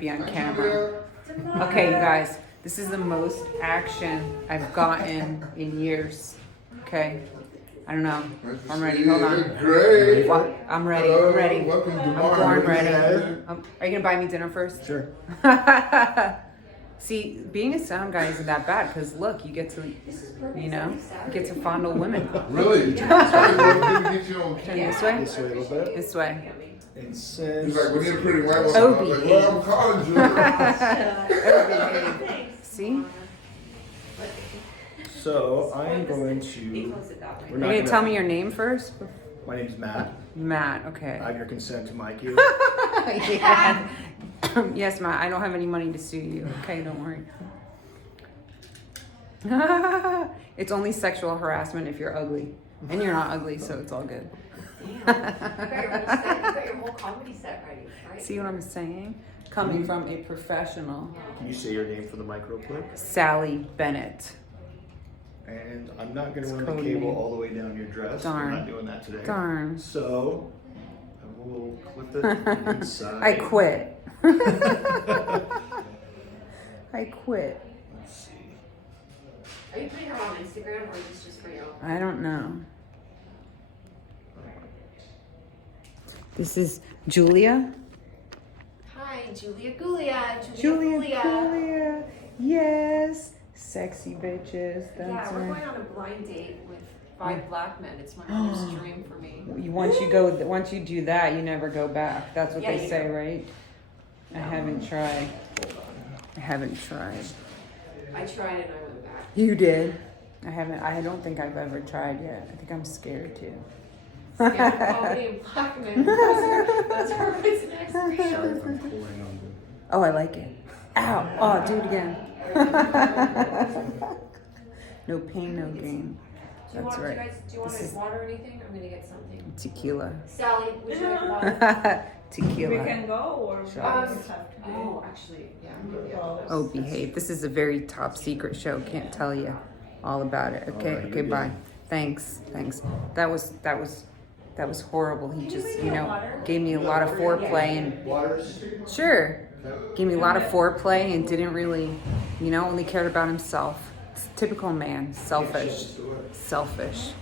Be on camera. Okay, you guys, this is the most action I've gotten in years. Okay, I don't know. I'm ready. Hold on. Great. What? I'm ready. I'm ready. Welcome to I'm Mars. born ready. Hey. Are you gonna buy me dinner first? Sure. See, being a sound guy isn't that bad because look, you get to, you know, you get to fondle women. Really? Sorry, bro, didn't get you on Turn camera. this way. This way a little bit. This way. And since He's like, we need a pretty white one. Oh, I was like, behave. well, I'm calling you. See? so I'm going to. You're gonna tell me your name first? My name's Matt. Matt. Okay. I have your consent to mic you. Yeah. Yes, Matt. I don't have any money to sue you. Okay, don't worry. It's only sexual harassment if you're ugly, and you're not ugly, so it's all good. You got your whole comedy set ready, right? See what I'm saying? Coming from a professional, Can you say your name for the mic real quick? Sally Bennett. And I'm not going It's to run the code cable name. all the way down your dress. Darn. We're not doing that today. Darn. So I will clip it inside. I quit. I quit. Let's see. Are you putting her on Instagram or is this just for your own? I don't know. This is Julia. Hi, Julia Gulia. Julia. Yes. Sexy bitches. Yeah, That's we're right. going on a blind date with 5 black men. It's my first dream for me. Once you do that, you never go back. That's what Yeah, they you say, know. right? I haven't tried. I haven't tried. I tried and I went back. You did. I haven't. I don't think I've ever tried yet. I think I'm scared too. Scared of comedy and black men. Those are his next Sorry reels. if I'm pulling on Oh, I like it. Ow! Oh, do it again. No pain, no gain. Do you That's want, right. do you want This is- water or anything? I'm gonna get something. Tequila. Sally, would you like water? Tequila. We can go or we Shots. just have to Oh, actually, yeah. Maybe I'll Oh, behave. This is a very top secret show. Can't tell you all about it. Okay. Alright, Okay. you're Bye. good. Thanks. That was horrible. He Can you just, bring you me know, water? gave me a lot of foreplay and Waters. sure, gave me a lot of foreplay and didn't really, you know, only cared about himself. It's typical man. Selfish. Selfish.